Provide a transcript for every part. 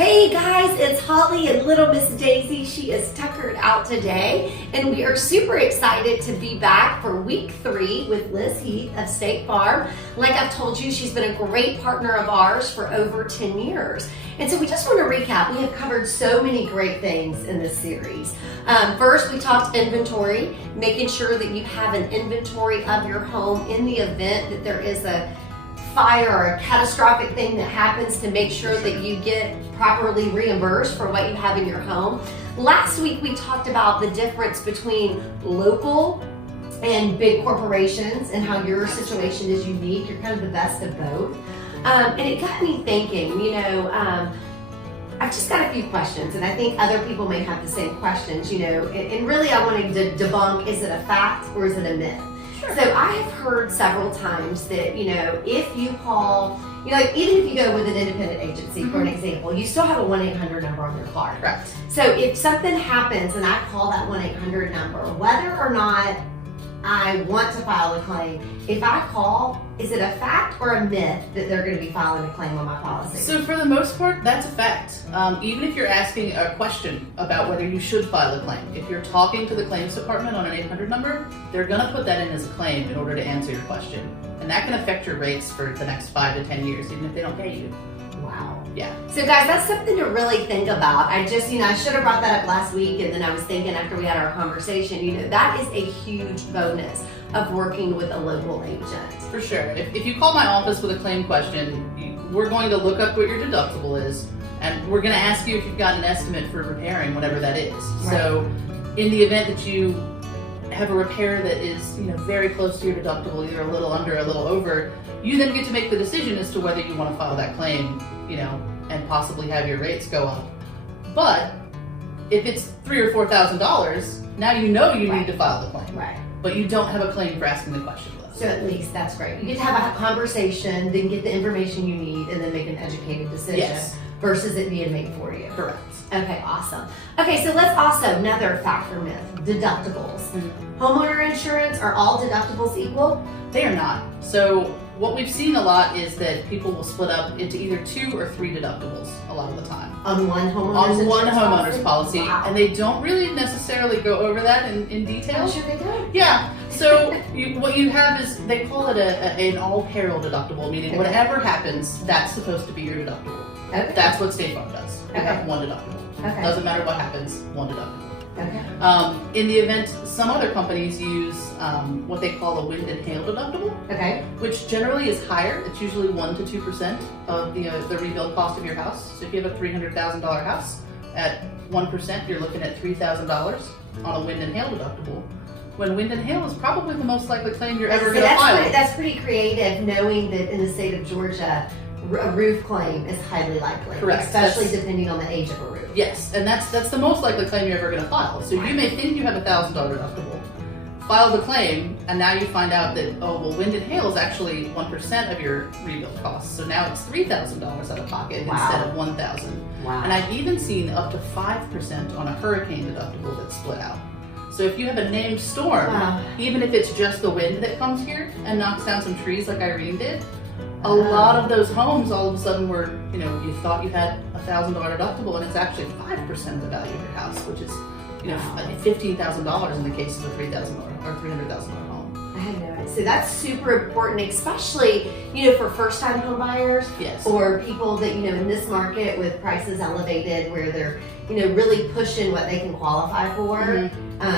Hey guys, it's Holly and little Miss Daisy. She is tuckered out today, and we are super excited to be back for week 3 with Liz Heath of State Farm. Like I've told you, she's been a great partner of ours for over 10 years. And so we just want to recap. We have covered so many great things in this series. First, we talked inventory, making sure that you have an inventory of your home in the event that there is a fire or a catastrophic thing that happens, to make sure that you get properly reimbursed for what you have in your home. Last week we talked about the difference between local and big corporations and how your situation is unique. You're kind of the best of both. And it got me thinking, I've just got a few questions, and I think other people may have the same questions, and really I wanted to debunk, is it a fact or is it a myth? Sure. So I have heard several times that, if you call, even if you go with an independent agency, for an example, you still have a 1-800 number on your card. Correct. So if something happens and I call that 1-800 number, whether or not I want to file a claim, if I call, is it a fact or a myth that they're going to be filing a claim on my policy? So for the most part, that's a fact. Even if you're asking a question about whether you should file a claim, if you're talking to the claims department on an 800 number, they're going to put that in as a claim in order to answer your question. And that can affect your rates for the next 5 to 10 years, even if they don't pay you. Wow. Yeah. So guys, that's something to really think about. I just, I should have brought that up last week, and then I was thinking after we had our conversation, that is a huge bonus of working with a local agent. For sure. If you call my office with a claim question, we're going to look up what your deductible is, and we're going to ask you if you've got an estimate for repairing whatever that is. Right. So in the event that you have a repair that is, very close to your deductible, either a little under, a little over, you then get to make the decision as to whether you want to file that claim, and possibly have your rates go up. But if it's $3,000 or $4,000, now you need to file the claim. Right. But you don't have a claim for asking the question with us. So at least that's great. You get to have a conversation, then get the information you need, and then make an educated decision. Yes. Versus it being made for you. Correct. Okay, awesome. Okay, so let's also, another fact or myth, deductibles. Homeowner insurance, are all deductibles equal? They are not. So what we've seen a lot is that people will split up into either 2 or 3 deductibles a lot of the time. On one homeowner's policy. Wow. And they don't really necessarily go over that in detail. I'm sure they do. Yeah. So what you have is, they call it an all-peril deductible, meaning whatever happens, that's supposed to be your deductible. Okay. That's what State Farm does. We have one deductible. Okay. Doesn't matter what happens, one deductible. Okay. In the event, some other companies use what they call a wind and hail deductible. Okay. Which generally is higher. It's usually 1 to 2% of the rebuild cost of your house. So if you have a $300,000 house, at 1%, you're looking at $3,000 on a wind and hail deductible. When wind and hail is probably the most likely claim you're ever going to file. That's pretty creative, knowing that in the state of Georgia, a roof claim is highly likely. Correct. Especially depending on the age of a roof. Yes, and that's the most likely claim you're ever going to file. So you may think you have a $1,000 deductible, file the claim, and now you find out that, wind and hail is actually 1% of your rebuild costs. So now it's $3,000 out of pocket instead of $1,000. Wow. And I've even seen up to 5% on a hurricane deductible that's split out. So if you have a named storm, even if it's just the wind that comes here and knocks down some trees like Irene did, a lot of those homes all of a sudden were, you thought you had a $1,000 deductible, and it's actually 5% of the value of your house, which is, $15,000 in the case of a $3,000 or $300,000 home. I had no idea. So that's super important, especially, for first-time home buyers. Yes. Or people that, in this market with prices elevated, where they're, really pushing what they can qualify for.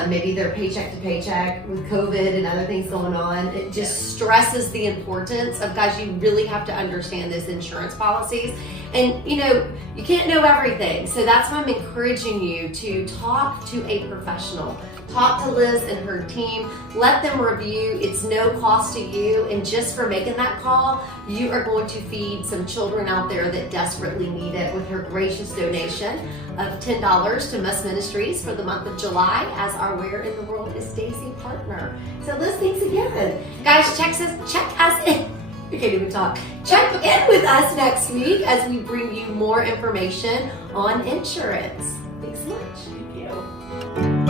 Maybe they're paycheck to paycheck with COVID and other things going on. It just stresses the importance of, guys, you really have to understand this insurance policies. And, you can't know everything. So that's why I'm encouraging you to talk to a professional. Talk to Liz and her team. Let them review. It's no cost to you. And just for making that call, you are going to feed some children out there that desperately need it with her gracious donation of $10 to Must Ministries for the month of July as our Where in the World is Daisy partner. So Liz, thanks again. Guys, check us in. You can't even talk. Check in with us next week as we bring you more information on insurance. Thanks so much. Thank you.